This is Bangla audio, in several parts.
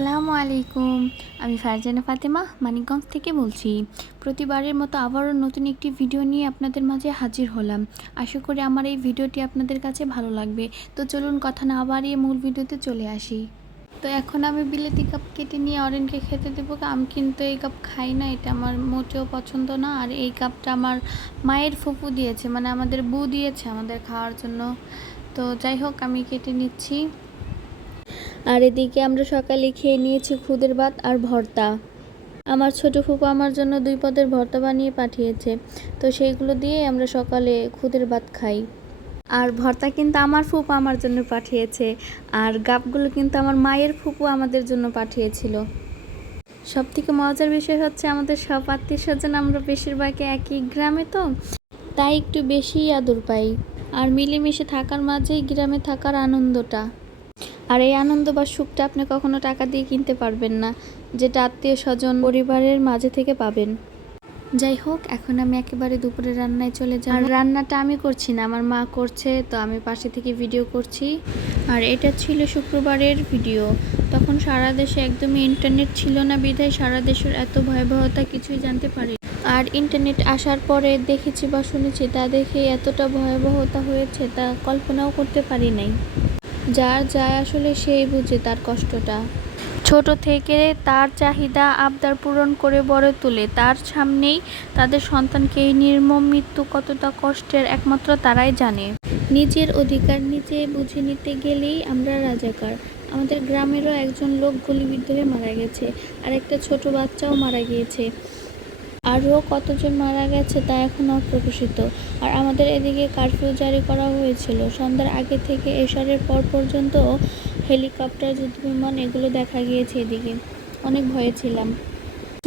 আসসালামু আলাইকুম। আমি ফারজানা ফাতেমা মানিকগঞ্জ থেকে বলছি। প্রতিবারের মতো আবারও নতুন একটি ভিডিও নিয়ে আপনাদের মাঝে হাজির হলাম। আশা করি আমার এই ভিডিওটি আপনাদের কাছে ভালো লাগবে। তো চলুন কথা না বাড়িয়ে মূল ভিডিওতে চলে আসি। তো এখন আমি বিলেতি কাপ কেটে নিয়ে অরেনকে খেতে দেবো। আমি কিন্তু এই কাপ খাই না, এটা আমার মোটেও পছন্দ না। আর এই কাপটা আমার মায়ের ফুপু দিয়েছে, মানে আমাদের বউ দিয়েছে আমাদের খাওয়ার জন্য। তো যাই হোক, আমি কেটে নিচ্ছি। আর এদিকে আমরা সকালে খেয়ে নিয়েছি খুদের ভাত আর ভর্তা। আমার ছোট ফুপু আমার জন্য 2 পদের ভর্তা বানিয়ে পাঠিয়েছে, তো সেইগুলো দিয়ে আমরা সকালে খুদের ভাত খাই। আর ভর্তা কিন্তু আমার ফুপু আমার জন্য পাঠিয়েছে, আর গাবগুলো কিন্তু আমার মায়ের ফুপু আমাদের জন্য পাঠিয়েছিল। সবথেকে মজার বিষয় হচ্ছে আমাদের সব আত্মীয় স্বজন আমরা বেশিরভাগই একই গ্রামে, তো তাই একটু বেশিই আদর পাই। আর মিলেমিশে থাকার মাঝেই গ্রামে থাকার আনন্দটা। আর এই আনন্দ বা সুখটা আপনি কখনো টাকা দিয়ে কিনতে পারবেন না, যেটা আত্মীয় স্বজন পরিবারের মাঝে থেকে পাবেন। যাই হোক, এখন আমি একেবারে দুপুরে রান্নায় চলে যাব। আর রান্নাটা আমি করছি না, আমার মা করছে, তো আমি পাশে থেকে ভিডিও করছি। আর এটা ছিল শুক্রবারের ভিডিও। তখন সারা দেশে একদমই ইন্টারনেট ছিল না, বিধায় সারা দেশের এত ভয়াবহতা কিছুই জানতে পারি। আর ইন্টারনেট আসার পরে দেখেছি বা শুনেছি, তা দেখে এতটা ভয়াবহতা হয়েছে তা কল্পনাও করতে পারি নাই। যার যায় আসলে সেই বুঝে তার কষ্টটা। ছোট থেকে তার চাহিদা আবদার পূরণ করে বড় তুলে, তার সামনেই তাদের সন্তানকে এই নির্মম মৃত্যু কতটা কষ্টের একমাত্র তারাই জানে। নিজের অধিকার নিজে বুঝে নিতে গেলেই আমরা রাজাকার। আমাদের গ্রামেরও একজন লোক গুলিবিদ্ধ হয়ে মারা গেছে, আর একটা ছোট বাচ্চাও মারা গিয়েছে। আরও কতজন মারা গেছে তা এখনও অপ্রকাশিত। আর আমাদের এদিকে কারফিউ জারি করা হয়েছিল। সন্ধ্যার আগে থেকে এশারের পর পর্যন্ত হেলিকপ্টার, যুদ্ধবিমান এগুলো দেখা গিয়েছে এদিকে। অনেক ভয়ে ছিলাম।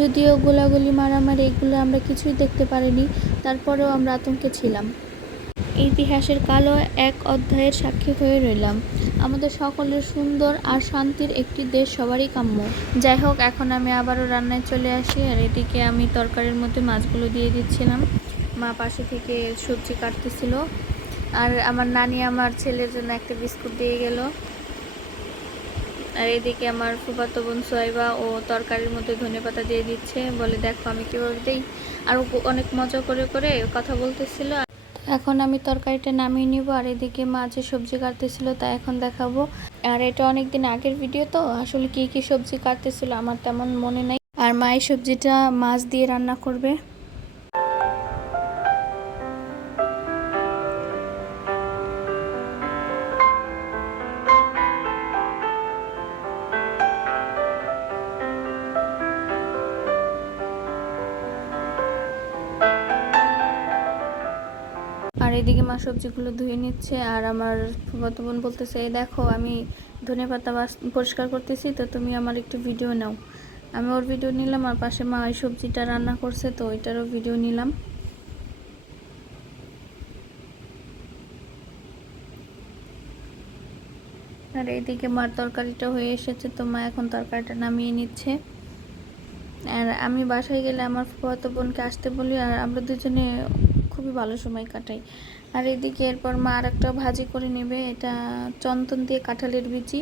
যদিও গোলাগুলি, মারামারি এগুলো আমরা কিছুই দেখতে পারিনি, তারপরেও আমরা আতঙ্কে ছিলাম। ইতিহাসের কালো এক অধ্যায়ের সাক্ষী হয়ে রইলাম। আমাদের সকলের সুন্দর আর শান্তির একটি দেশ সবারই কাম্য। যাই হোক, এখন আমি আবারও রান্নায় চলে আসি। আর এদিকে আমি তরকারির মধ্যে মাছগুলো দিয়ে দিচ্ছিলাম, মা পাশে থেকে সবজি কাটতেছিল। আর আমার নানি আমার ছেলের জন্য একটা বিস্কুট দিয়ে গেল। আর এদিকে আমার ফুফাতো বোন সোয়াইবা ও তরকারির মধ্যে ধনেপাতা দিয়ে দিচ্ছে, বলে দেখো আমি কীভাবে দিই। আর অনেক মজা করে করে কথা বলতেছিল। এখন আমি তরকারিটা নামিয়ে নিব। আর এদিকে মা যে সবজি কাটতেছিল তা এখন দেখাবো। আর এটা অনেক দিন আগের ভিডিও, তো আসলে কি কি সবজি কাটতেছিল আমার তেমন মনে নাই। আর মা এই সবজিটা মাছ দিয়ে রান্না করবে। আর এদিকে মা সবজিগুলো ধুয়ে নিচ্ছে। আর আমার ফুফাতো বোন বলতেছে, এই দেখো আমি ধনেপাতা পরিষ্কার করতেছি, তো তুমি আমার একটু ভিডিও নাও। আমি ওর ভিডিও নিলাম, আর পাশে মা এই সবজিটা রান্না করছে, তো ওইটারও ভিডিও নিলাম। আর এইদিকে মার তরকারিটা হয়ে এসেছে, তো মা এখন তরকারিটা নামিয়ে নিচ্ছে। আর আমি বাসায় গেলে আমার ফুফাতো বোনকে আসতে বলি, আর আমরা দুজনে খুবই ভালো সময় কাটাই। আর এদিকে এরপর মা আর একটা ভাজি করে নেবে, এটা চন্দন দিয়ে কাঁঠালের বিচি।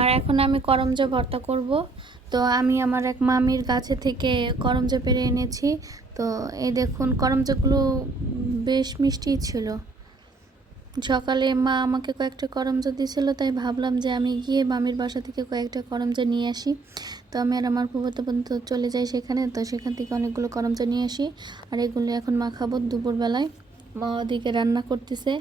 আর এখন আমি করমজা ভর্তা করব। তো আমি আমার এক মামির গাছে থেকে করমজা পেড়ে এনেছি। তো এই দেখুন, করমজাগুলো বেশ মিষ্টি ছিল। সকালে মা আমাকে কয়েকটা করমজা দিয়েছিল, তাই ভাবলাম যে আমি গিয়ে মামির বাসা থেকে কয়েকটা করমজা নিয়ে আসি। তো আমি আর আমার ফুফাতো বোন তো চলে যাই সেখানে, তো সেখান থেকে অনেকগুলো করমজা নিয়ে আসি। আর এগুলো এখন মা খাবো দুপুরবেলায়। মা ওদিকে রান্না করতেছে।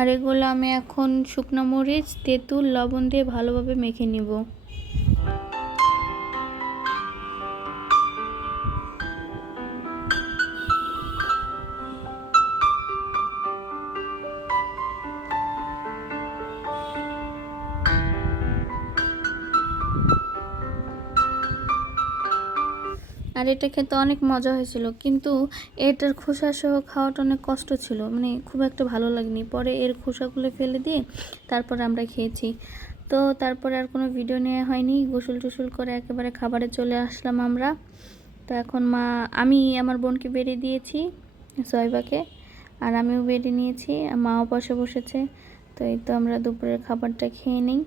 আর এগুলো আমি এখন শুকনো মরিচ, তেঁতুল, লবণ দিয়ে ভালোভাবে মেখে নিব। আর এটা খেতে অনেক মজা হয়েছিল, কিন্তু এটার খোসা সহ খাওয়াটা অনেক কষ্ট ছিল, মানে খুব একটা ভালো লাগেনি। পরে এর খোসাগুলো ফেলে দিয়ে তারপর আমরা খেয়েছি। তো তারপরে আর কোনো ভিডিও নেওয়া হয়নি, গোসল টোসল করে একেবারে খাবারে চলে আসলাম আমরা। তো এখন আমি আমার বোনকে বেরিয়ে দিয়েছি, সয়বাকে, আর আমিও বেরিয়ে নিয়েছি, মাও পাশে বসেছে। তো এই তো আমরা দুপুরের খাবারটা খেয়ে নিই।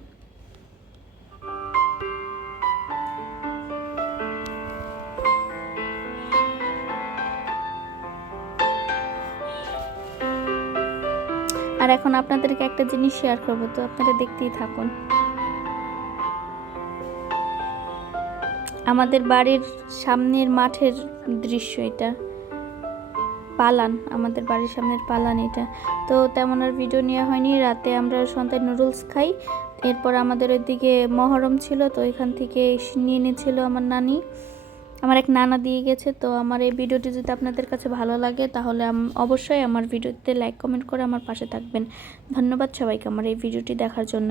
আর এখন আপনাদেরকে একটা জিনিস শেয়ার করব, তো আপনারা দেখতেই থাকুন। আমাদের বাড়ির সামনের মাঠের দৃশ্য এটা, পালান, আমাদের বাড়ির সামনের পালান এটা। তো তেমন আর ভিডিও নেওয়া হয়নি। রাতে আমরা সন্ধ্যায় নুডলস খাই। এরপর আমাদের ওইদিকে মহরম ছিল, তো এখান থেকে নিয়ে এনেছিল আমার নানি, আমার এক নানা দিয়ে গেছে। তো আমার এই ভিডিওটি যদি আপনাদের কাছে ভালো লাগে তাহলে অবশ্যই আমার ভিডিওতে লাইক কমেন্ট করে আমার পাশে থাকবেন। ধন্যবাদ সবাইকে আমার এই ভিডিওটি দেখার জন্য।